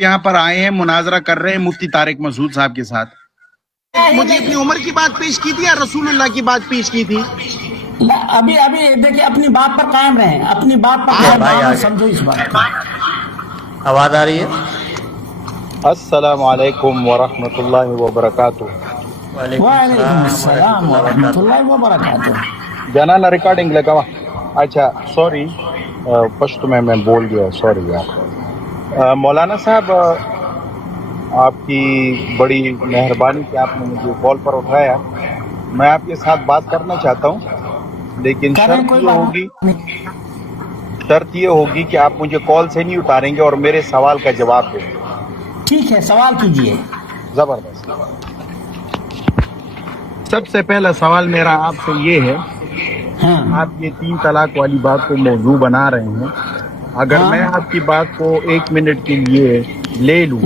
यहाँ पर आए हैं, मुनाजरा कर रहे हैं मुफ्ती तारिक मसूद साहब के साथ। मुझे अपनी उम्र की बात पेश की थी या रसूलुल्लाह की बात पेश की थी? अभी अभी देखिए, अपनी बात पर कायम रहे, अपनी बात पर कायम रहे, समझो इस बात को। आवाज आ रही है? अस्सलाम वालेकुम वरहमतुल्लाहि वबरकातुह। वालेकुम अस्सलाम वरहमतुल्लाहि वबरकातुह। जनाना रिकॉर्डिंग लगावा। अच्छा सॉरी, पश्तो में मैं बोल गया, सॉरी यार। मौलाना साहब, आपकी बड़ी मेहरबानी कि आपने मुझे कॉल पर उठाया। मैं आपके साथ बात करना चाहता हूँ, लेकिन शर्त ये होगी कि आप मुझे कॉल से नहीं उतारेंगे और मेरे सवाल का जवाब देंगे। ठीक है, सवाल कीजिए। जबरदस्त। सबसे पहला सवाल मेरा आपसे ये है, हाँ। आप ये 3 तलाक वाली बात को मौजू बना रहे हैं। अगर मैं आपकी बात को 1 मिनट के लिए ले लूं,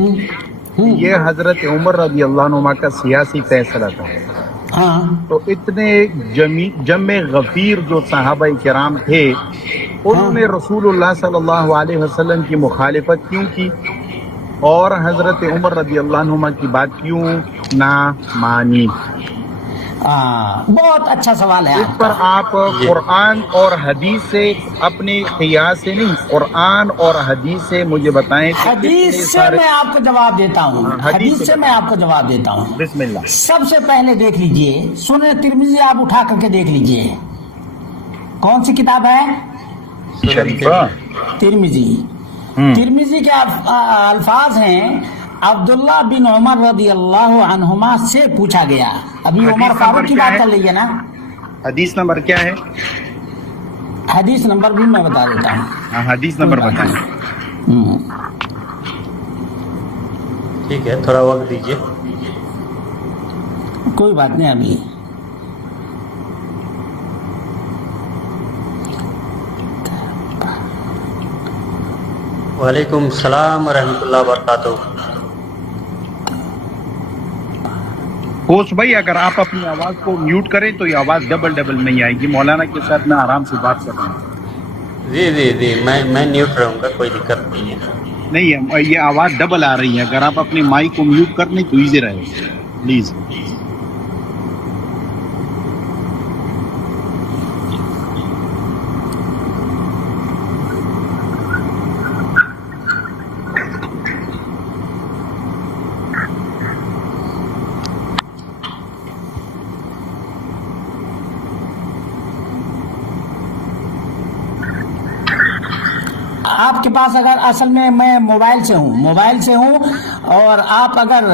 ये हजरत उमर रज़ी अल्लाह अन्हुमा का सियासी फैसला था। हाँ। तो इतने जम्मे गफीर जो सहाबा किराम थे, उन्होंने रसूलुल्लाह सल्लल्लाहु अलैहि वसल्लम की मुखालिफत क्यों की और हजरत उमर रज़ी अल्लाह अन्हुमा की बात क्यों ना मानी? बहुत अच्छा सवाल है। इस पर आप कुरान और हदीस से, अपने क़ियास से नहीं, कुरान और हदीस से मुझे बताएं। हदीस से मैं आपको जवाब देता हूँ, हदीस से मैं आपको जवाब देता हूँ। बिस्मिल्लाह। सबसे पहले देख लीजिए, सुनन तिरमिज़ी आप उठा करके देख लीजिए, कौन सी किताब है? तिरमिज़ी। तिरमिज़ी के अल्फाज हैं, अब्दुल्ला बिन उमर रज़ी अल्लाह अन्हुमा से पूछा गया। अभी उमर फारूक की बात कर लीजिए ना। हदीस नंबर क्या है? हदीस नंबर भी मैं बता देता हूँ। हाँ, हदीस नंबर बताएं। ठीक है, थोड़ा वक्त दीजिए। कोई बात नहीं। अभी वालेकुम सलाम रहमतुल्लाहि वबरकातुह। कोच भाई, अगर आप अपनी आवाज को म्यूट करें तो ये आवाज डबल नहीं आएगी। मौलाना के साथ मैं आराम से बात कर रहा हूँ। जी, मैं न्यूट रहूंगा, कोई दिक्कत नहीं है। नहीं, ये आवाज डबल आ रही है। अगर आप अपने माइक को म्यूट कर लें तो इजी रहेगा, प्लीज। आपके पास, अगर असल में मैं मोबाइल से हूँ और आप अगर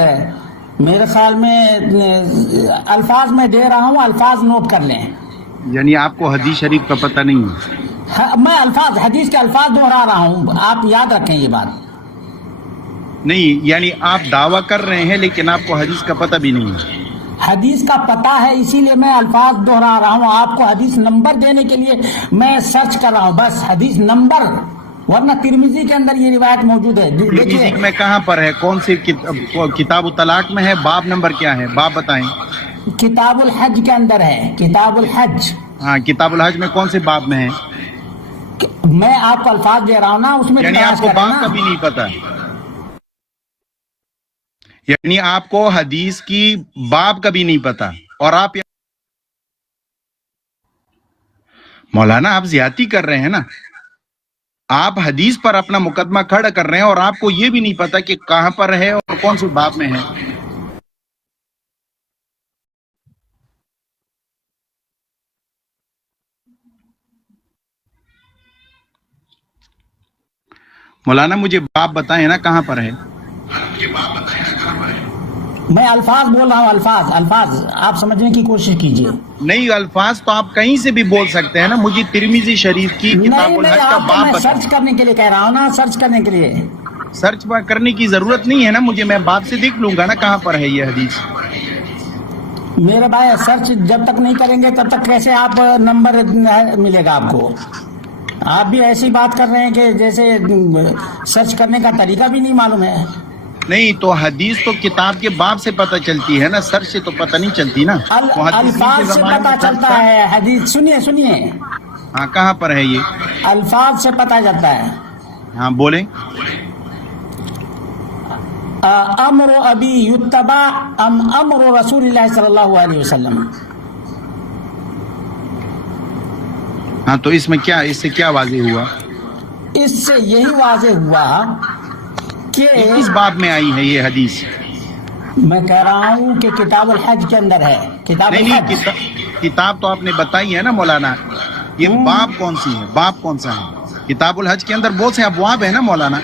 मेरे ख्याल में अल्फाज में दे रहा हूँ, अल्फाज नोट कर लें। यानी आपको हदीस शरीफ का पता नहीं है? मैं हदीस के अल्फाज दोहरा रहा हूँ, आप याद रखें ये बात। नहीं, यानी आप दावा कर रहे हैं लेकिन आपको हदीस का पता भी नहीं है? हदीस का पता है, इसीलिए मैं अल्फाज दोहरा रहा हूँ। आपको हदीस नंबर देने के लिए मैं सर्च कर रहा हूँ, बस हदीस नंबर, वरना तिरमिज़ी के अंदर ये रिवायत मौजूद है। तिरमिज़ी में कहाँ पर है? कौन सी किताब तलाक में है? बाब नंबर क्या है? बाब बताएं। किताबुल हज के अंदर है, किताबुल हज। हाँ, किताबुल हज में कौन से बाब में है? मैं आपको अल्फाज दे रहा हूँ ना, उसमें यानी आपको बाब का भी नहीं पता? यानी आपको हदीस की बाब का भी नहीं पता? और आप मौलाना, आप ज्यादती कर रहे हैं ना। आप हदीस पर अपना मुकदमा खड़ा कर रहे हैं और आपको ये भी नहीं पता कि कहां पर है और कौन से बाब में है। मौलाना, मुझे बाब बताएं ना, कहां पर है? मैं अल्फाज बोल रहा हूँ, अल्फाज आप समझने की कोशिश कीजिए। नहीं, अल्फाज तो आप कहीं से भी बोल सकते हैं ना। मुझे तिरमिज़ी शरीफ की किताबुल हज का बाब बताएं। सर्च करने के लिए कह रहा हूँ ना, सर्च करने के लिए। सर्च करने की जरूरत नहीं है ना मुझे, मैं बाप से देख लूंगा ना कहां पर है ये हदीस। मेरे भाई, सर्च जब तक नहीं करेंगे तब तक कैसे आप नंबर मिलेगा आपको? आप भी ऐसी बात कर रहे हैं कि जैसे सर्च करने का तरीका भी नहीं मालूम है। नहीं, तो हदीस तो किताब के बाब से पता चलती है ना, सर्च से तो पता नहीं चलती ना। अल्फाज से पता चलता है हदीस। सुनिए। हाँ, कहाँ पर है ये? अल्फाज से पता चलता है। हाँ, बोले। امر ابی یتبع ام امر رسول اللہ صلی اللہ علیہ وسلم. ہاں تو اس میں کیا، اس سے کیا واضح ہوا؟ اس سے یہی واضح ہوا کہ کس باب میں آئی ہے یہ حدیث؟ میں کہہ رہا ہوں کہ کتاب الحج کے اندر ہے. کتاب نہیں الحج کتاب تو آپ نے بتائی ہے نا مولانا، یہ باب کون سی ہے، باب کون سا ہے؟ کتاب الحج کے اندر بہت سے ابواب ہیں نا مولانا.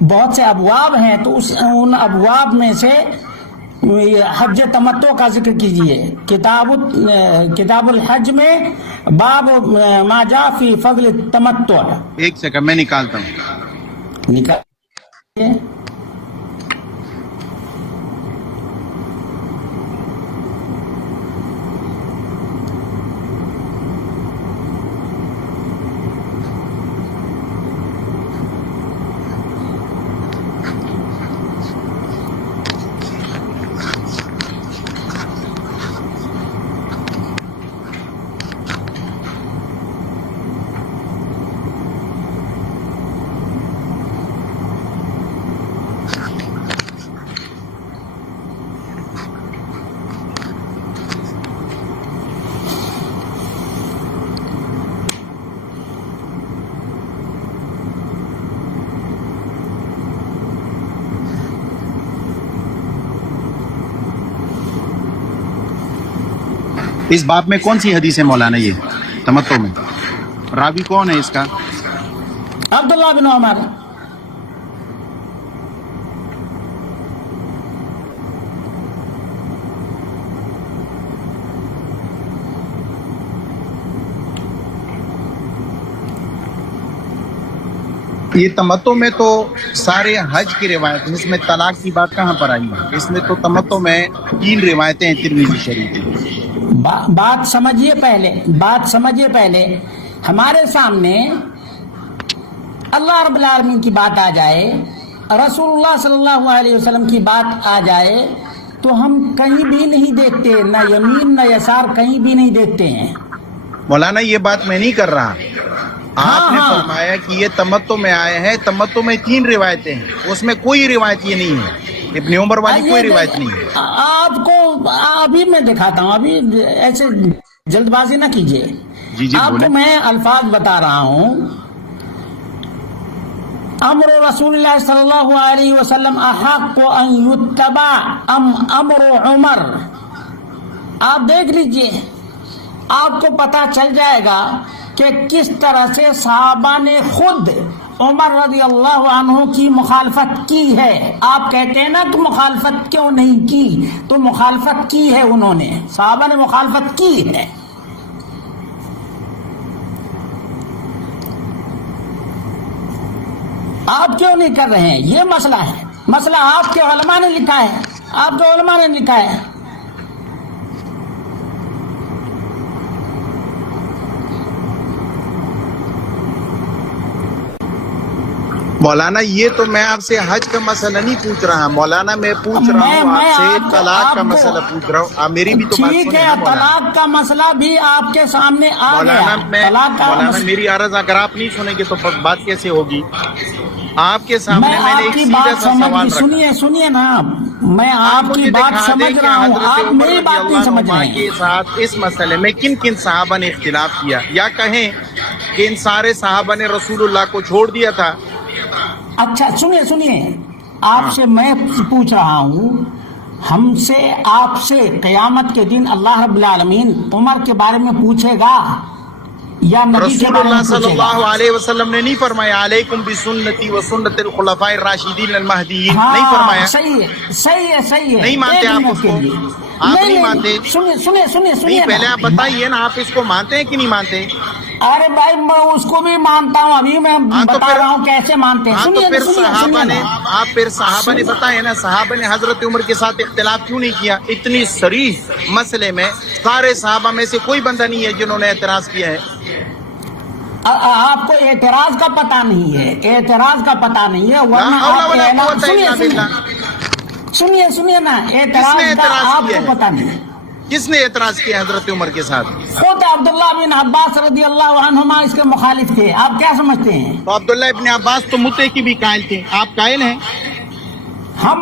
بہت سے ابواب ہیں، تو ان ابواب میں سے حج تمتع کا ذکر کیجئے. کتاب الحج میں باب ما جاء فی فضل التمتع. ایک سیکنڈ میں نکالتا ہوں. نکال اس باب میں کون سی حدیث ہے مولانا یہ تمتع میں؟ راوی کون ہے اس کا؟ عبداللہ بن عمر. یہ تمتع میں تو سارے حج کی روایت ہیں، اس میں طلاق کی بات کہاں پر آئی ہے؟ اس میں تو تمتع میں 3 روایتیں ہیں ترمذی شریف کی. بات سمجھیے پہلے ہمارے سامنے اللہ رب العالمین کی بات آ جائے، رسول اللہ صلی اللہ علیہ وسلم کی بات آ جائے تو ہم کہیں بھی نہیں دیکھتے، نہ یمین نہ یسار کہیں بھی نہیں دیکھتے ہیں. مولانا یہ بات میں نہیں کر رہا، آپ نے فرمایا کہ یہ تمتع میں آئے ہیں، تمتع میں 3 روایتیں ہیں، اس میں کوئی روایت یہ نہیں ہے، ابن عمر والی کوئی روایت نہیں ہے. آپ کو ابھی میں دکھاتا ہوں، ابھی ایسے جلد بازی نہ کیجیے. جی آپ کو میں الفاظ بتا رہا ہوں. امر رسول اللہ صلی اللہ علیہ وسلم احق ان یتبع ام امر عمر. آپ دیکھ لیجئے، آپ کو پتا چل جائے گا کہ کس طرح سے صحابہ نے خود عمر رضی اللہ عنہ کی مخالفت کی ہے. آپ کہتے ہیں نا تو مخالفت کیوں نہیں کی، تو مخالفت کی ہے انہوں نے، صحابہ نے مخالفت کی ہے. آپ کیوں نہیں کر رہے ہیں؟ یہ مسئلہ ہے. مسئلہ آپ کے علماء نے لکھا ہے، آپ کے علماء نے لکھا ہے. مولانا یہ تو میں آپ سے حج کا مسئلہ نہیں پوچھ رہا مولانا، میں پوچھ رہا ہوں آپ سے طلاق کا مسئلہ پوچھ رہا ہوں. آپ میری بھی تو بات ٹھیک ہے، طلاق کا مسئلہ بھی آپ کے سامنے آ گیا. مولانا میری عرض اگر آپ نہیں سنیں گے تو بات کیسے ہوگی؟ آپ کے سامنے میں نے ایک سیدھا سا سوال رکھا. سنیے نا، میں آپ کی بات سمجھ رہا ہوں، آپ میری بات نہیں سمجھ رہے ہیں. کے ساتھ اس مسئلے میں کن کن صحابہ نے اختلاف کیا، یا کہیں کہ ان سارے صحابہ نے رسول اللہ کو چھوڑ دیا تھا؟ اچھا سنیے، آپ سے میں پوچھ رہا ہوں، ہم سے آپ سے قیامت کے دن اللہ رب العالمین عمر کے بارے میں پوچھے گا یا نبی کے رسول بارے میں اللہ صلی پوچھے گا؟ اللہ علیہ وسلم نے نہیں فرمایا علیکم بسنتی و سنت الخلفاء الراشدین المہدیین؟ نہیں فرمایا؟ صحیح ہے. نہیں مانتے آپ اس کو؟ آپ نہیں مانتے؟ سنیے پہلے آپ بتائیے نا، آپ اس کو مانتے ہیں کہ نہیں مانتے؟ ارے بھائی میں اس کو بھی مانتا ہوں، ابھی میں بتا رہا ہوں کیسے مانتے ہیں. تو پھر صحابہ نے بتایا نا، صحابہ نے حضرت عمر کے ساتھ اختلاف کیوں نہیں کیا؟ اتنی صریح مسئلے میں سارے صحابہ میں سے کوئی بندہ نہیں ہے جنہوں نے اعتراض کیا ہے. آپ کو اعتراض کا پتہ نہیں ہے، اعتراض کا پتہ نہیں ہے، ورنہ سنیے نا، اعتراض کا آپ کو پتہ نہیں ہے. کس نے اعتراض کیا حضرت عمر کے ساتھ؟ خود عبداللہ بن عباس رضی اللہ عنہما اس کے مخالف تھے. آپ کیا سمجھتے ہیں؟ تو عبداللہ ابن عباس تو متے کی بھی قائل تھے، آپ قائل ہیں؟ हम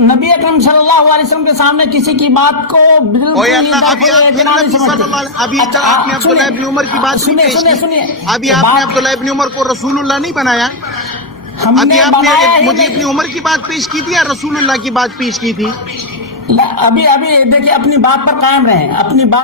नबी अकरम सल्लल्लाहु अलैहि वसल्लम के सामने किसी की बात को बिल्कुल ओए नहीं अल्लाह, अभी आप फिर नबी सल्लल्लाहु अभी अच्छा, आपने अब्दुल्लाह इब्न उमर की बात सुनिए पेश सुनिए की। सुनिए अभी आपने अब्दुल्लाह इब्न उमर को रसूलुल्लाह नहीं बनाया। अभी हमने आपने बनाया ही मुझे नहीं। इब्न उमर की बात पेश की थी या रसूलुल्लाह की बात पेश की थी? अभी अभी देखिए अपनी बात पर कायम रहें, अपनी बात